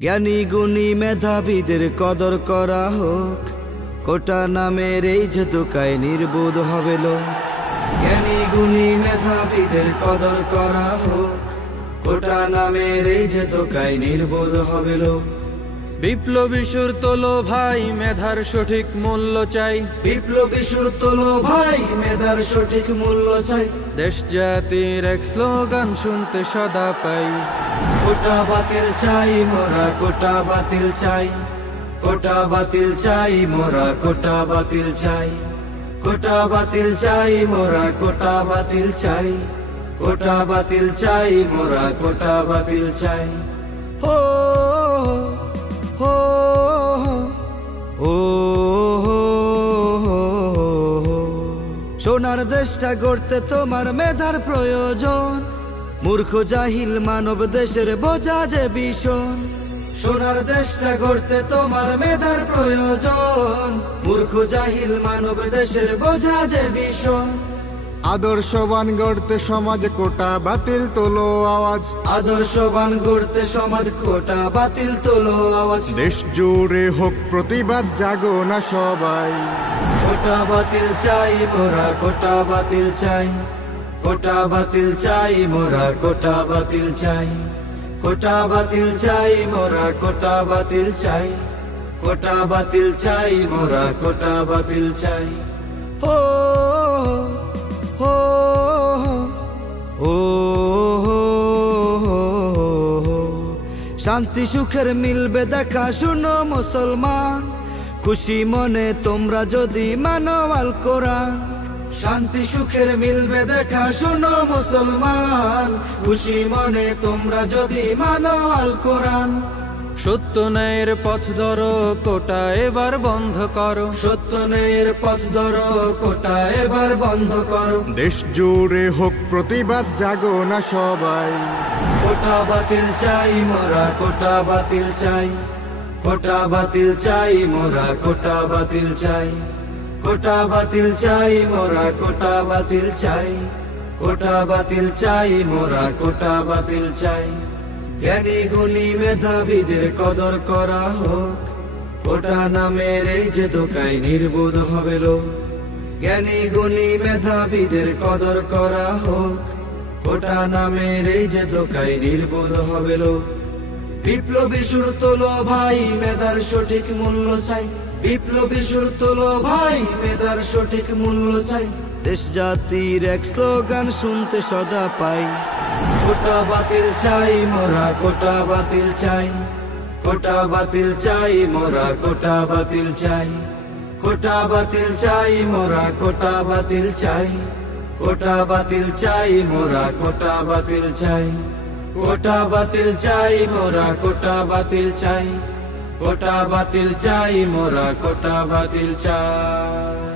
জ্ঞানী গুণী মেধাবীদের কদর করা হোক, কোটা নামের এই যে দোকায় নির্বোধ হবে লোক। জ্ঞানী গুণী মেধাবীদের কদর করা হোক, কোটা নামের এই যে দোকায় নির্বোধ হবে লোক। বিপ্লবী সুর তোলো ভাই, মেধার সঠিক মূল্য চাই। বিপ্লবী সুর তোলো ভাই, মেধার সঠিক মূল্য চাই। দেশ জাতির এক স্লোগান শুনতে সদা পাই। কোটা বাতিল চাই মোরা, কোটা বাতিল চাই। কোটা বাতিল চাই মোরা, কোটা বাতিল চাই। কোটা বাতিল চাই মোরা, কোটা বাতিল চাই। কোটা বাতিল চাই মোরা, কোটা বাতিল চাই। হো হো হো সোনার দেশটা গড়তে তোমার মেধার প্রয়োজন। মূর্খ জাহিল মানব দেশের বোঝা যে ভীষণ। সোনার দেশটা গড়তে তোমার মেধার প্রয়োজন। মূর্খ জাহিল মানব দেশের বোঝা যে ভীষণ। আদর্শবান গড়তে সমাজ, কোটা বাতিল তোলো আওয়াজ। আদর্শবান গড়তে সমাজ, কোটা বাতিল তোলো আওয়াজ। দেশ জুড়ে হোক প্রতিবাদ, জাগো না সবাই। কোটা বাতিল চাই মোরা, কোটা বাতিল চাই। কোটা বাতিল চাই মোরা, কোটা বাতিল চাই। কোটা বাতিল চাই মোরা, কোটা বাতিল চাই। কোটা বাতিল চাই মোরা, কোটা বাতিল চাই। হো হো হো শান্তি সুখের মিলবে দেখা শুনো মুসলমান। খুশি মনে তোমরা যদি মানো আল কোরআন। শান্তি সুখের মিলবে দেখা শুনো মুসলমান। খুশি মনে তোমরা যদি মানো আল কোরআন। সত্য ন্যায়ের পথ ধরো, কোটা এবার বন্ধ করো। সত্য ন্যায়ের পথ ধরো, কোটা এবার বন্ধ করো। দেশ জুড়ে হোক প্রতিবাদ, জাগো না সবাই। কোটা বাতিল চাই মোরা, কোটা বাতিল চাই। কোটা বাতিল চাই মোরা, কোটা বাতিল চাই। কোটা বাতিল চাই মোরা, কোটা বাতিল চাই। কোটা বাতিল চাই মোরা, কোটা বাতিল চাই। জ্ঞানী গুণী মেধাবীদের কদর করা হোক, কোটা নামের এই যে দোকায় নির্বোধ হবে লোক। জ্ঞানী গুণী মেধাবীদের কদর করা হোক, কোটা নামের এই যে দোকায় নির্বোধ হবে লোক। বিপ্লবী সুর তোলো ভাই, মেধার সঠিক মূল্য চাই। বিপ্লবী সুর তোলো ভাই, মেধার সঠিক মূল্য চাই। দেশ জাতির এক স্লোগান শুনতে সদা পাই। কোটা বাতিল চাই মোরা, কোটা বাতিল চাই। কোটা বাতিল চাই মোরা, কোটা বাতিল চাই। কোটা বাতিল চাই মোরা, কোটা বাতিল চাই। কোটা বাতিল চাই মোরা, কোটা বাতিল চাই। কোটা বাতিল চাই মোরা, কোটা বাতিল চাই। কোটা বাতিল চাই মোরা, কোটা বাতিল চাই।